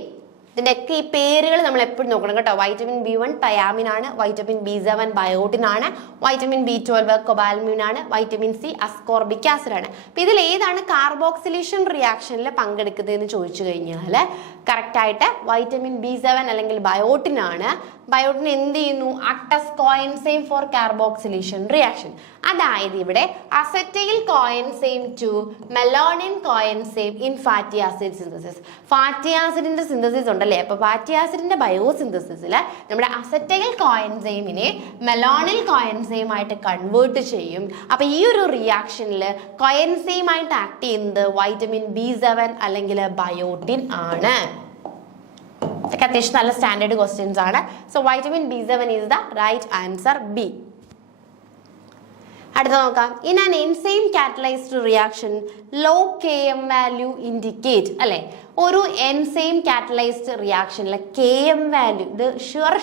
ഇതിൻ്റെയൊക്കെ ഈ പേരുകൾ നമ്മൾ എപ്പോഴും നോക്കണം കേട്ടോ. വൈറ്റമിൻ B1 തയാമിൻ ആണ്, വൈറ്റമിൻ B7 ബയോട്ടിൻ ആണ്, വൈറ്റമിൻ B12 കൊബാൽമ്യൂൻ ആണ്, വൈറ്റമിൻ C അസ്കോർബിക് ആസിഡ് ആണ്. അപ്പൊ ഇതിൽ ഏതാണ് കാർബോക്സിലേഷൻ റിയാക്ഷനിൽ പങ്കെടുക്കുന്നതെന്ന് ചോദിച്ചു കഴിഞ്ഞാൽ കറക്റ്റായിട്ട് വൈറ്റമിൻ B7 അല്ലെങ്കിൽ ബയോട്ടിൻ ആണ്. ബയോട്ടിൻ എന്ത് ചെയ്യുന്നു? Act as coenzyme for carboxylation reaction. അതായത് ഇവിടെ acetyl coenzyme to malonyl coenzyme in fatty acid synthesis. Fatty ആസിഡിന്റെ സിന്തസിസ് ഉണ്ടല്ലേ, അപ്പൊ ഫാറ്റി ആസിഡിന്റെ ബയോസിന്തസിസിൽ നമ്മുടെ അസറ്റൈൽ കോഎൻസൈമിനെ മെലോണിൻ കോഎൻസൈം ആയിട്ട് കൺവേർട്ട് ചെയ്യും. അപ്പൊ ഈ ഒരു റിയാക്ഷനിൽ കോഎൻസൈം ആയിട്ട് ആക്ട് ചെയ്യുന്നത് വൈറ്റമിൻ B7 അല്ലെങ്കിൽ ബയോട്ടിൻ ആണ്. ഇതൊക്കെ അത്യാവശ്യം നല്ല സ്റ്റാൻഡേർഡ് ക്വസ്റ്റ്യൻസ് ആണ്. So vitamin B7 is the right answer, B. അടുത്ത നോക്കാം. In an enzyme catalysed reaction low KM value indicate അല്ലെ. ഒരു എൻസൈം കാറ്റലൈസ്ഡ് റിയാക്ഷനിലെ KM വാല്യൂ, ഇത്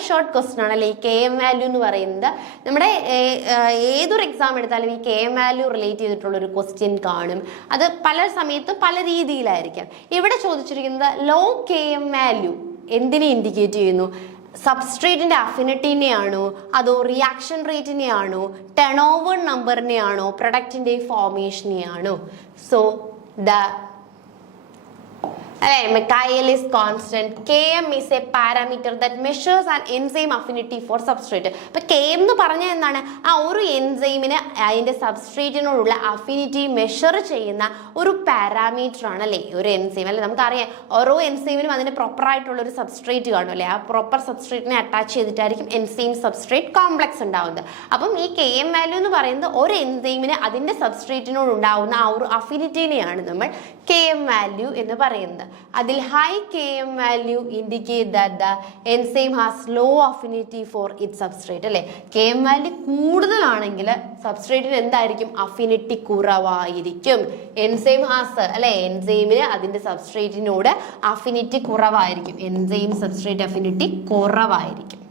ഷോർട്ട് ക്വസ്റ്റ്യൻ ആണ് അല്ലെ. ഈ KM വാല്യൂ എന്ന് പറയുന്നത് നമ്മുടെ ഏതൊരു എക്സാം എടുത്താലും ഈ KM വാല്യൂ റിലേറ്റ് ചെയ്തിട്ടുള്ള ഒരു ക്വസ്റ്റ്യൻ കാണും. അത് പല സമയത്തും പല രീതിയിലായിരിക്കാം. ഇവിടെ ചോദിച്ചിരിക്കുന്നത് ലോ KM വാല്യൂ എന്തിനെ ഇൻഡിക്കേറ്റ് ചെയ്യുന്നു? സബ്സ്ട്രേറ്റിന്റെ അഫിനിറ്റിനെയാണോ, അതോ റിയാക്ഷൻ റേറ്റിനെയാണോ, ടേൺ ഓവർ നമ്പറിനെയാണോ, പ്രൊഡക്റ്റിന്റെ ഫോർമേഷനെയാണോ? So the Michaelis constant. Km is a parameter that measures an enzyme affinity for substrate. അപ്പൊ Km എന്ന് പറഞ്ഞാൽ എന്താണ്? ആ ഒരു എൻസൈമിന് അതിന്റെ സബ്സ്ട്രേറ്റിനോടുള്ള അഫിനിറ്റി മെഷർ ചെയ്യുന്ന ഒരു പാരാമീറ്റർ ആണ് അല്ലേ ഒരു എൻസൈം അല്ലെ. നമുക്കറിയാം ഓരോ എൻസൈമിനും അതിന് പ്രോപ്പർ ആയിട്ടുള്ള ഒരു സബ്സ്ട്രേറ്റ് കാണും അല്ലെ. ആ പ്രോപ്പർ സബ്സ്ട്രേറ്റിനെ അറ്റാച്ച് ചെയ്തിട്ടായിരിക്കും എൻസൈം സബ്സ്ട്രേറ്റ് കോംപ്ലക്സ് ഉണ്ടാവുന്നത്. അപ്പം ഈ Km വാല്യൂ എന്ന് പറയുന്നത് ഒരു എൻസൈമിന് അതിന്റെ സബ്സ്ട്രേറ്റിനോട് ഉണ്ടാവുന്ന ആ ഒരു അഫിനിറ്റിനെയാണ് നമ്മൾ Km വാല്യൂ എന്ന് പറയുന്നത്. അതിൽ high KM value indicate that the enzyme has low affinity for it substrate അല്ലെ. KM വാല്യൂ കൂടുതലാണെങ്കിൽ സബ്സ്ട്രേറ്റിന് എന്തായിരിക്കും? അഫിനിറ്റി കുറവായിരിക്കും. എൻസൈം ഹാസ് അല്ലെ, എൻസൈമിന് അതിന്റെ സബ്സ്ട്രേറ്റിനോട് അഫിനിറ്റി കുറവായിരിക്കും. എൻസൈം സബ്സ്ട്രേറ്റ് അഫിനിറ്റി കുറവായിരിക്കും.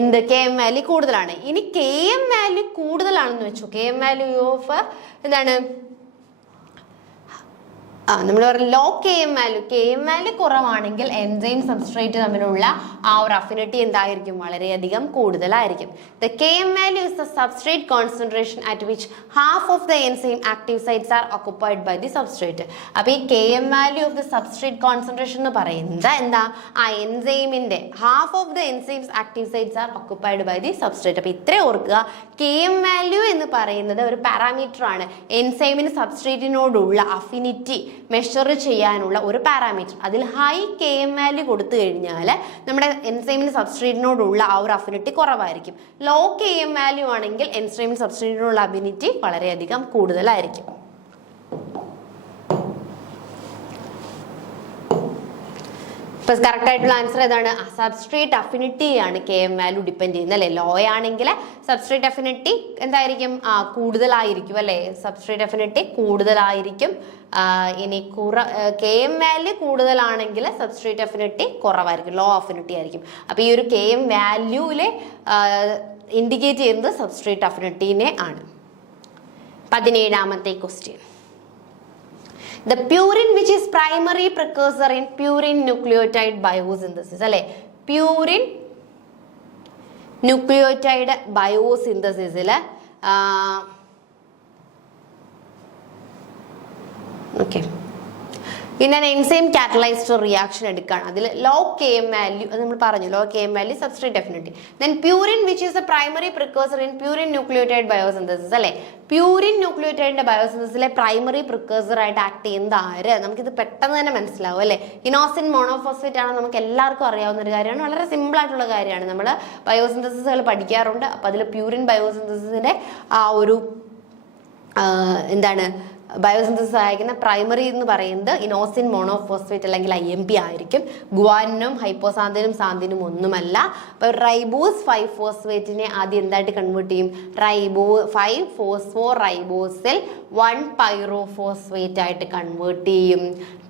എന്ത്? KM വാല്യൂ കൂടുതലാണ്. ഇനി KM വാല്യൂ കൂടുതലാണെന്ന് വെച്ചു, KM വാല്യൂ ഓഫ് എന്താണ് നമ്മൾ പറയും ലോ KM വാല്യൂ കുറവാണെങ്കിൽ എൻസൈം സബ്സ്ട്രേറ്റ് തമ്മിലുള്ള ആ ഒരു അഫിനിറ്റി എന്തായിരിക്കും? വളരെയധികം കൂടുതലായിരിക്കും. The KM value is the substrate concentration at which half of the enzyme active sites are occupied by the substrate. അപ്പൊ ഈ KM value of the substrate concentration എന്ന് പറയുന്നത് എന്താ? ആ എൻസൈമിന്റെ half of the enzymes active sites are occupied by the substrate. അപ്പൊ ഇത്രയും ഓർക്കുക, KM വാല്യൂ എന്ന് പറയുന്നത് ഒരു പാരാമീറ്റർ ആണ്. എൻസൈമിന് സബ്സ്ട്രേറ്റിനോടുള്ള അഫിനിറ്റി മെഷർ ചെയ്യാനുള്ള ഒരു പാരാമീറ്റർ. അതിൽ ഹൈ KM വാല്യൂ കൊടുത്തു കഴിഞ്ഞാൽ നമ്മുടെ എൻസൈമിന് സബ്സ്ട്രേറ്റിനോടുള്ള ആ ഒരു അഫിനിറ്റി കുറവായിരിക്കും. ലോ KM വാല്യൂ ആണെങ്കിൽ എൻസൈമിന് സബ്സ്ട്രേറ്റിനോടുള്ള അഫിനിറ്റി വളരെയധികം കൂടുതലായിരിക്കും. ഇപ്പൊ കറക്റ്റ് ആയിട്ടുള്ള ആൻസർ ഏതാണ്? സബ്സ്ട്രേറ്റ് അഫിനിറ്റിയാണ് KM വാല്യൂ ഡിപ്പെൻഡ് ചെയ്യുന്നത് അല്ലെ. ലോ ആണെങ്കിൽ സബ്സ്ട്രേറ്റ് അഫിനിറ്റി എന്തായിരിക്കും? കൂടുതലായിരിക്കും അല്ലെ. സബ്സ്ട്രേറ്റ് അഫിനിറ്റി കൂടുതലായിരിക്കും. ഇനി KM വാല്യൂ കൂടുതലാണെങ്കിൽ സബ്സ്ട്രേറ്റ് അഫിനിറ്റി കുറവായിരിക്കും, ലോ അഫിനിറ്റി ആയിരിക്കും. അപ്പൊ ഈ ഒരു KM വാല്യൂവിലെ ഇൻഡിക്കേറ്റ് ചെയ്യുന്നത് സബ്സ്ട്രേറ്റ് അഫിനിറ്റിനെ ആണ്. 17ാമത്തെ question. The purine which is primary precursor in purine nucleotide biosynthesis അല്ലെ. പ്യൂരിൻ ന്യൂക്ലിയോറ്റൈഡ് ബയോസിന്തസിസിൽ okay in an enzyme catalysed reaction എടുക്കുകയാണ്. അതിൽ ലോ KM വാല്യൂ, അത് നമ്മൾ പറഞ്ഞു, low KM value substrate affinity. Then purine which is a primary precursor in purine nucleotide biosynthesis അല്ലെ. Purine ന്യൂക്ലിയോറ്റൈഡിന്റെ ബയോസിന്തസിസിലെ പ്രൈമറി പ്രിക്കേഴ്സർ ആയിട്ട് ആക്ട് ചെയ്യുന്നത് ആര്? നമുക്കിത് പെട്ടെന്ന് തന്നെ മനസ്സിലാവും അല്ലെ. ഇനോസിൻ മോണോഫോസ്ഫേറ്റ് ആണ്, നമുക്ക് എല്ലാവർക്കും അറിയാവുന്ന ഒരു കാര്യമാണ്, വളരെ സിമ്പിൾ ആയിട്ടുള്ള കാര്യമാണ്. നമ്മൾ ബയോസിന്തസിസുകൾ പഠിക്കാറുണ്ട്. അപ്പൊ അതിൽ പ്യൂരിൻ ബയോസിന്തസിന്റെ ആ ഒരു എന്താണ് ബയോസിന്തസിസ് സഹായിക്കുന്ന പ്രൈമറി എന്ന് പറയുന്നത് ഇനോസിൻ മോണോഫോസ്ഫേറ്റ് അല്ലെങ്കിൽ IMP ആയിരിക്കും. ഗുവാനിനും ഹൈപ്പോസാന്തിനും സാന്തിനും ഒന്നുമല്ല. അപ്പൊ റൈബോസ് 5-ഫോസ്ഫേറ്റിനെ ആദ്യം എന്തായിട്ട് കൺവേർട്ട് ചെയ്യും? 5-ഫോസ്ഫോ റൈബോസിൽ 1-പൈറോഫോസ്ഫേറ്റ് ആയിട്ട് കൺവേർട്ട് ചെയ്യും.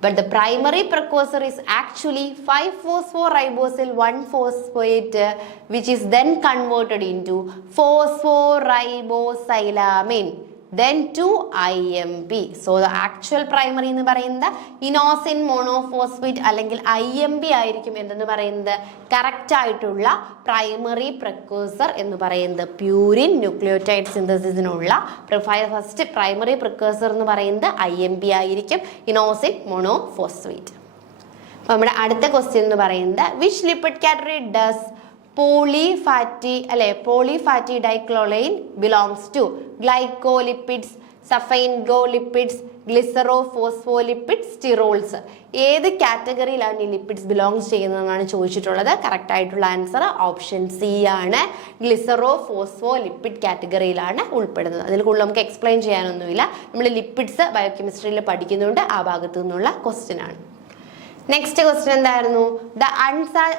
But the primary precursor is actually 5-phosphorybosyl 1-phosphate which is then converted into phosphoribosylamine. Then to IMP. So the actual primary എന്ന് പറയുന്നത് ഇനോസിൻ മോണോഫോസ്ഫേറ്റ് അല്ലെങ്കിൽ IMP ആയിരിക്കും. എന്തെന്ന് പറയുന്നത്? കറക്റ്റ് ആയിട്ടുള്ള പ്രൈമറി പ്രിക്കേഴ്സർ എന്ന് പറയുന്നത് പ്യൂരിൻ ന്യൂക്ലിയോറ്റൈഡ് സിന്തസിസിനുള്ള ഫസ്റ്റ് പ്രൈമറി പ്രിക്കേഴ്സർ എന്ന് പറയുന്നത് IMP ആയിരിക്കും, ഇനോസിൻ മോണോഫോസ്ഫേറ്റ്. അപ്പോൾ നമ്മുടെ അടുത്ത ക്വസ്റ്റ്യൻ എന്ന് പറയുന്നത് which lipid category does phosphatidyl choline belongs to? Glycolipids, sphingolipids, glycerophospholipids, sterols. ഏത് കാറ്റഗറിയിലാണ് ഈ ലിപ്പിഡ്സ് ബിലോങ്സ് ചെയ്യുന്നതെന്നാണ് ചോദിച്ചിട്ടുള്ളത്. കറക്റ്റ് ആയിട്ടുള്ള ആൻസർ ഓപ്ഷൻ സി ആണ്. ഗ്ലിസറോഫോസ്ഫോലിപ്പിഡ് കാറ്റഗറിയിലാണ് ഉൾപ്പെടുന്നത്. അതിൽ കൂടുതൽ നമുക്ക് എക്സ്പ്ലെയിൻ ചെയ്യാനൊന്നുമില്ല. നമ്മൾ ലിപ്പിഡ്സ് ബയോകെമിസ്ട്രിയിൽ പഠിക്കുന്നുണ്ട്. ആ ഭാഗത്തു നിന്നുള്ള ക്വസ്റ്റ്യൻ ആണ്. നെക്സ്റ്റ് ക്വസ്റ്റ്യൻ എന്തായിരുന്നു? The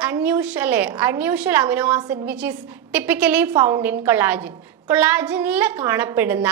unusual amino acid which is typically found in collagen. കൊളാജിനിൽ കാണപ്പെടുന്ന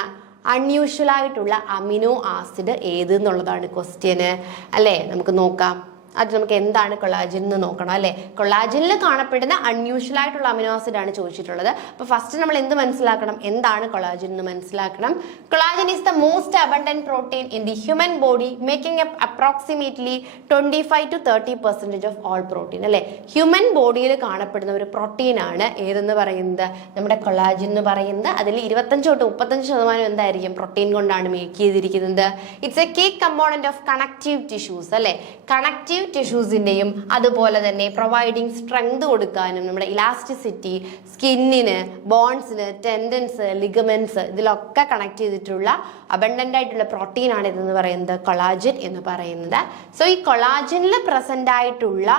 അൺയൂഷ്വൽ ആയിട്ടുള്ള അമിനോ ആസിഡ് ഏത് എന്നുള്ളതാണ് ക്വസ്റ്റ്യന് അല്ലേ. നമുക്ക് നോക്കാം. അത് നമുക്ക് എന്താണ് കൊളാജിൻ എന്ന് നോക്കണം അല്ലേ. കൊളാജിനിൽ കാണപ്പെടുന്ന അൺയൂഷ്വൽ ആയിട്ടുള്ള അമിനോ ആസിഡ് ആണ് ചോദിച്ചിട്ടുള്ളത്. അപ്പോൾ ഫസ്റ്റ് നമ്മൾ എന്ത് മനസ്സിലാക്കണം? എന്താണ് കൊളാജിൻ എന്ന് മനസ്സിലാക്കണം. Collagen is the most abundant protein in the human body making up approximately 25 to 30% of all protein അല്ലേ. ഹ്യൂമൻ ബോഡിയിൽ കാണപ്പെടുന്ന ഒരു പ്രോട്ടീൻ ആണ് ഏതെന്ന് പറയുന്നത്? നമ്മുടെ കൊളാജിൻ എന്ന് പറയുന്നത്. അതിൽ 25 തൊട്ട് 35% എന്തായിരിക്കും? പ്രോട്ടീൻ കൊണ്ടാണ് മേക്ക് ചെയ്തിരിക്കുന്നത്. It's a key component of connective tissues അല്ലേ. കണക്റ്റീവ് ടിഷ്യൂസിന്റെയും അതുപോലെ തന്നെ പ്രൊവൈഡിങ് സ്ട്രെങ്ത് കൊടുക്കാനും നമ്മുടെ ഇലാസ്റ്റിസിറ്റി, സ്കിന്നിന്, ബോൺസിന്, ടെൻഡൻസ്, ലിഗമെന്റ്സ് ഇതിലൊക്കെ കണക്ട് ചെയ്തിട്ടുള്ള അബണ്ടന്റ് ആയിട്ടുള്ള പ്രോട്ടീൻ ആണ് ഇതെന്ന് പറയുന്നത് കൊളാജിൻ എന്ന് പറയുന്നത്. സോ ഈ കൊളാജിനിൽ പ്രസന്റ് ആയിട്ടുള്ള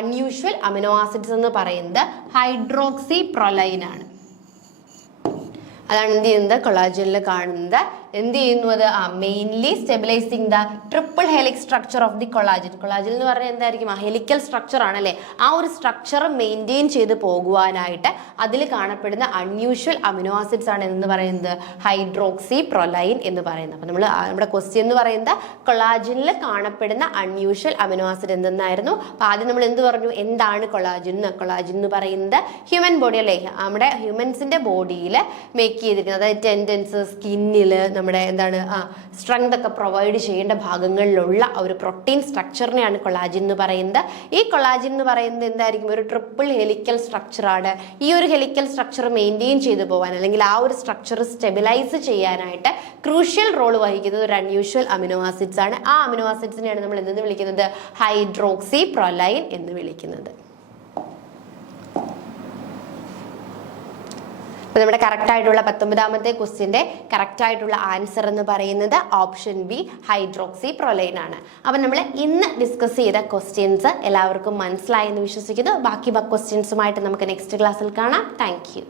അൺയൂഷ്വൽ അമിനോ ആസിഡ്സ് എന്ന് പറയുന്നത് ഹൈഡ്രോക്സി പ്രൊലൈൻ ആണ്. അതാണ് എന്ത് ചെയ്യുന്നത്? കൊളാജിനിൽ കാണുന്നത്. എന്ത് ചെയ്യുന്നു അത്? Mainly stabilising the triple helix structure of the collagen. Collagen എന്ന് പറഞ്ഞാൽ എന്തായിരിക്കും? ഹെലിക്കൽ സ്ട്രക്ചർ ആണല്ലേ. ആ ഒരു സ്ട്രക്ചർ മെയിൻറ്റെയിൻ ചെയ്ത് പോകുവാനായിട്ട് അതിൽ കാണപ്പെടുന്ന അൺയൂഷ്വൽ അമിനോ ആസിഡ്സ് ആണ് എന്ന് പറയുന്നത് ഹൈഡ്രോക്സി പ്രൊലൈൻ എന്ന് പറയുന്നത്. അപ്പോൾ നമ്മുടെ ക്വസ്റ്റ്യൻ എന്ന് പറയുന്നത് കൊളാജിനിൽ കാണപ്പെടുന്ന അൺയൂഷ്വൽ അമിനോ ആസിഡ് എന്തെന്നായിരുന്നു. അപ്പോൾ ആദ്യം നമ്മൾ എന്ത് പറഞ്ഞു? എന്താണ് കൊളാജിൻ? കൊളാജിൻ എന്ന് പറയുന്നത് ഹ്യൂമൻ ബോഡി അല്ലേ. നമ്മുടെ ഹ്യൂമൻസിന്റെ ബോഡിയിൽ മേക്ക് ചെയ്തിരിക്കുന്നത്, അതായത് ടെൻഡൻസ്, സ്കിന്നില് നമ്മുടെ എന്താണ് സ്ട്രെങ്ത് ഒക്കെ പ്രൊവൈഡ് ചെയ്യേണ്ട ഭാഗങ്ങളിലുള്ള ഒരു പ്രോട്ടീൻ സ്ട്രക്ചറിനെയാണ് കൊളാജിൻ എന്ന് പറയുന്നത്. ഈ കൊളാജിൻ എന്ന് പറയുന്നത് എന്തായിരിക്കും? ഒരു ട്രിപ്പിൾ ഹെലിക്കൽ സ്ട്രക്ചറാണ്. ഈ ഒരു ഹെലിക്കൽ സ്ട്രക്ചർ മെയിൻറ്റെയിൻ ചെയ്തു പോകാൻ അല്ലെങ്കിൽ ആ ഒരു സ്ട്രക്ചർ സ്റ്റെബിലൈസ് ചെയ്യാനായിട്ട് ക്രൂഷ്യൽ റോൾ വഹിക്കുന്നത് ഒരു അൺയൂഷ്വൽ അമിനോ ആസിഡ്സ് ആണ്. ആ അമിനോ ആസിഡ്സിനെയാണ് നമ്മൾ എന്തെന്ന് വിളിക്കുന്നത്? ഹൈഡ്രോക്സി പ്രൊലൈൻ എന്ന് വിളിക്കുന്നത്. അപ്പോൾ നമ്മുടെ കറക്റ്റ് ആയിട്ടുള്ള 19ാമത്തെ ക്വസ്റ്റ്യന്റെ കറക്റ്റ് ആയിട്ടുള്ള ആൻസർ എന്ന് പറയുന്നത് ഓപ്ഷൻ ബി ഹൈഡ്രോക്സി പ്രൊലൈൻ ആണ്. അപ്പം നമ്മൾ ഇന്ന് ഡിസ്കസ് ചെയ്ത ക്വസ്റ്റ്യൻസ് എല്ലാവർക്കും മനസ്സിലായി എന്ന് വിശ്വസിക്കുന്നു. ബാക്കി ക്വസ്റ്റ്യൻസുമായിട്ട് നമുക്ക് നെക്സ്റ്റ് ക്ലാസ്സിൽ കാണാം. Thank you.